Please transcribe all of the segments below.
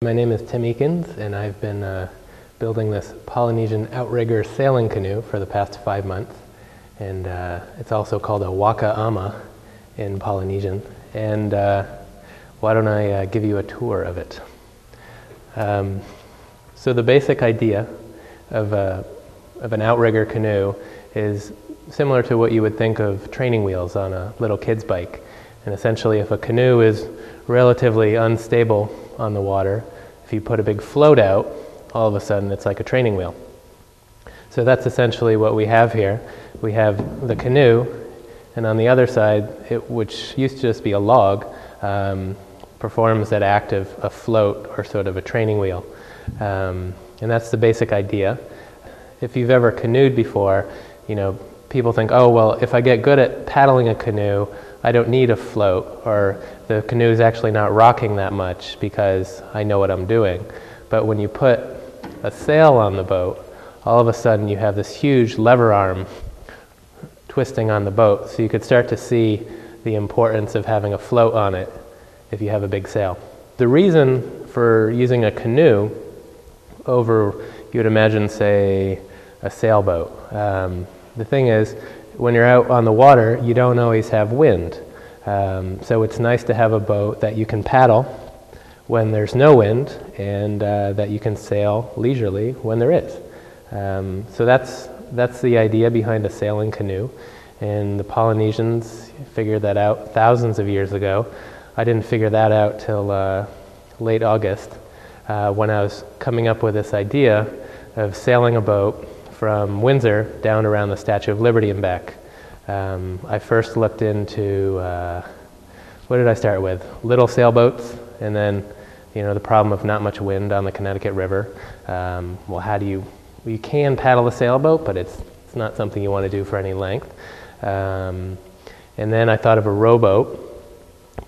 My name is Tim Eakins, and I've been building this Polynesian outrigger sailing canoe for the past 5 months. And it's also called a waka ama in Polynesian. And why don't I give you a tour of it. So the basic idea of an outrigger canoe is similar to what you would think of training wheels on a little kid's bike. And essentially, if a canoe is relatively unstable on the water, if you put a big float out, all of a sudden it's like a training wheel. So that's essentially what we have here. We have the canoe, and on the other side, which used to just be a log, performs that act of a float or sort of a training wheel. And that's the basic idea. If you've ever canoed before, people think, oh, well, if I get good at paddling a canoe, I don't need a float, or the canoe is actually not rocking that much because I know what I'm doing. But when you put a sail on the boat, all of a sudden you have this huge lever arm twisting on the boat, so you could start to see the importance of having a float on it if you have a big sail. The reason for using a canoe over, you would imagine, say, a sailboat. The thing is, when you're out on the water, you don't always have wind. So it's nice to have a boat that you can paddle when there's no wind, and that you can sail leisurely when there is. So that's the idea behind a sailing canoe. And the Polynesians figured that out thousands of years ago. I didn't figure that out till late August, when I was coming up with this idea of sailing a boat from Windsor down around the Statue of Liberty and back. I first looked into, what did I start with? Little sailboats, and then, the problem of not much wind on the Connecticut River. Well, how do you can paddle a sailboat, but it's not something you want to do for any length. And then I thought of a rowboat.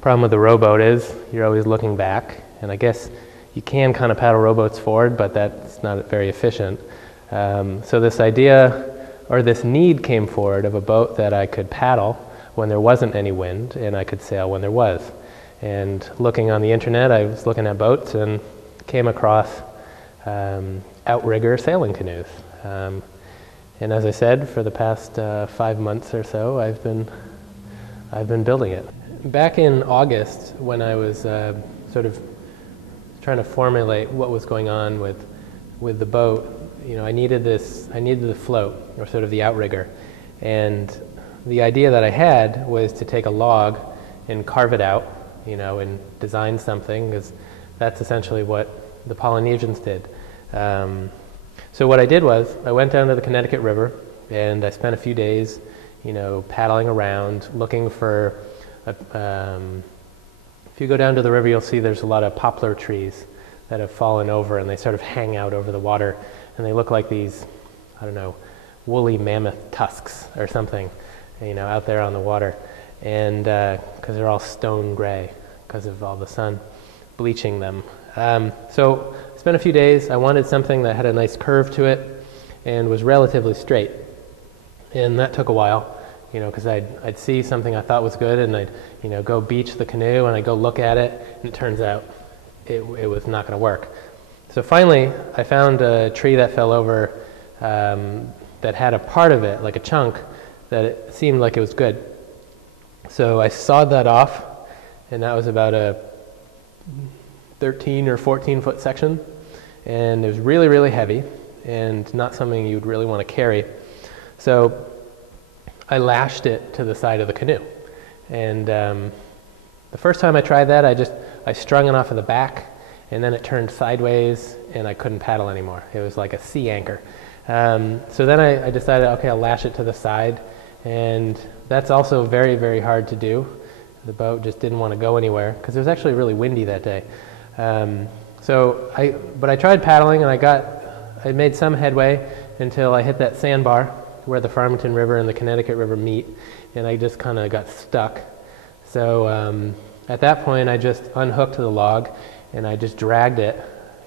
Problem with the rowboat is you're always looking back, and I guess you can kind of paddle rowboats forward, but that's not very efficient. So this idea, or this need, came forward of a boat that I could paddle when there wasn't any wind, and I could sail when there was. And looking on the internet, I was looking at boats and came across outrigger sailing canoes. And as I said, for the past 5 months or so, I've been building it. Back in August, when I was sort of trying to formulate what was going on with the boat, I needed the float, or sort of the outrigger. And the idea that I had was to take a log and carve it out, and design something, because that's essentially what the Polynesians did. So what I did was, I went down to the Connecticut River, and I spent a few days, paddling around, looking for, if you go down to the river, you'll see there's a lot of poplar trees that have fallen over, and they sort of hang out over the water. And they look like these, I don't know, woolly mammoth tusks or something, out there on the water. And because they're all stone gray because of all the sun bleaching them. So I spent a few days. I wanted something that had a nice curve to it and was relatively straight. And that took a while, because I'd see something I thought was good, and I'd, go beach the canoe, and I'd go look at it, and it turns out it was not going to work. So finally, I found a tree that fell over that had a part of it, like a chunk, that it seemed like it was good. So I sawed that off, and that was about a 13 or 14 foot section, and it was really, really heavy, and not something you'd really want to carry. So I lashed it to the side of the canoe. And the first time I tried that, I strung it off of the back, and then it turned sideways, and I couldn't paddle anymore. It was like a sea anchor. So then I decided, okay, I'll lash it to the side, and that's also very, very hard to do. The boat just didn't want to go anywhere, because it was actually really windy that day. But I tried paddling, and I made some headway until I hit that sandbar where the Farmington River and the Connecticut River meet, and I just kind of got stuck. So at that point, I just unhooked the log, and I just dragged it,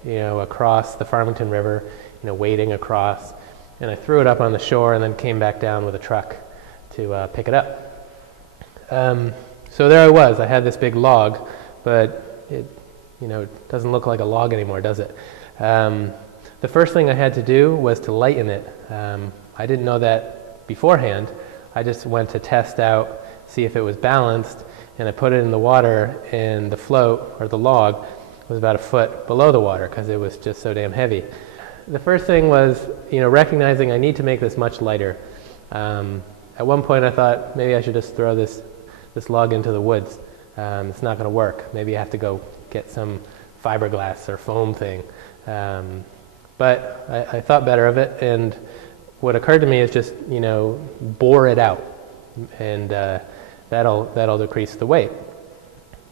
across the Farmington River, wading across, and I threw it up on the shore, and then came back down with a truck to pick it up. So there I was. I had this big log, but it it doesn't look like a log anymore, does it? The first thing I had to do was to lighten it. I didn't know that beforehand. I just went to test out, see if it was balanced, and I put it in the water, and the float, or the log, was about a foot below the water because it was just so damn heavy. The first thing was, recognizing I need to make this much lighter. At one point I thought maybe I should just throw this log into the woods. It's not going to work. Maybe I have to go get some fiberglass or foam thing. But I thought better of it, and what occurred to me is just, bore it out, and that'll decrease the weight.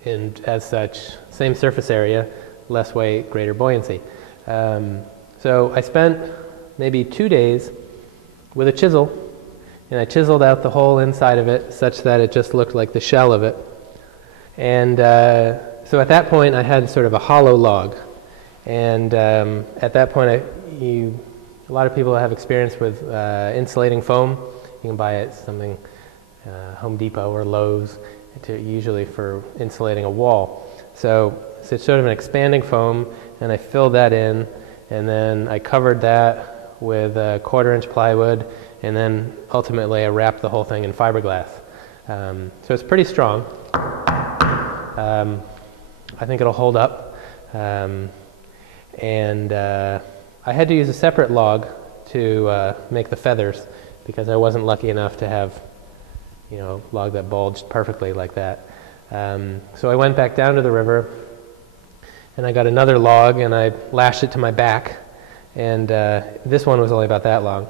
And as such, same surface area, less weight, greater buoyancy. So I spent maybe 2 days with a chisel, and I chiseled out the whole inside of it such that it just looked like the shell of it. And so at that point I had sort of a hollow log. And at that point a lot of people have experience with insulating foam. You can buy it at something, Home Depot or Lowe's, usually for insulating a wall. So it's sort of an expanding foam, and I filled that in, and then I covered that with a 1/4-inch plywood, and then ultimately I wrapped the whole thing in fiberglass. So it's pretty strong. I think it'll hold up. And I had to use a separate log to make the feathers because I wasn't lucky enough to have a log that bulged perfectly like that. So I went back down to the river, and I got another log, and I lashed it to my back, and this one was only about that long.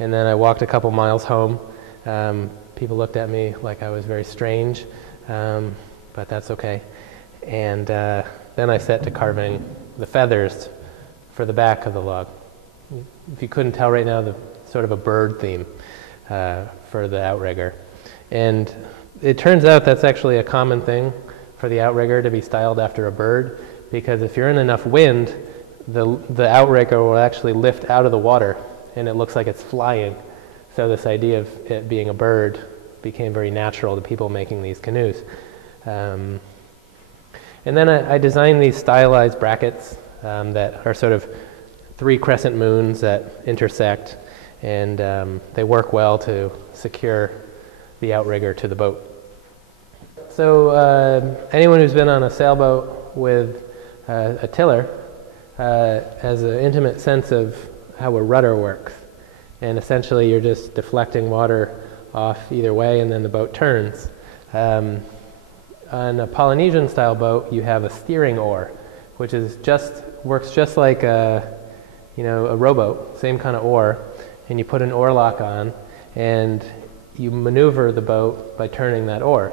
And then I walked a couple miles home. People looked at me like I was very strange, but that's okay. And then I set to carving the feathers for the back of the log. If you couldn't tell right now, the sort of a bird theme for the outrigger. And it turns out that's actually a common thing for the outrigger to be styled after a bird, because if you're in enough wind, the outrigger will actually lift out of the water, and it looks like it's flying. So this idea of it being a bird became very natural to people making these canoes. And then I designed these stylized brackets that are sort of 3 crescent moons that intersect, and they work well to secure the outrigger to the boat. So anyone who's been on a sailboat with a tiller has an intimate sense of how a rudder works. And essentially you're just deflecting water off either way, and then the boat turns. On a Polynesian style boat, you have a steering oar, which works just like a rowboat, same kind of oar, and you put an oar lock on, and you maneuver the boat by turning that oar.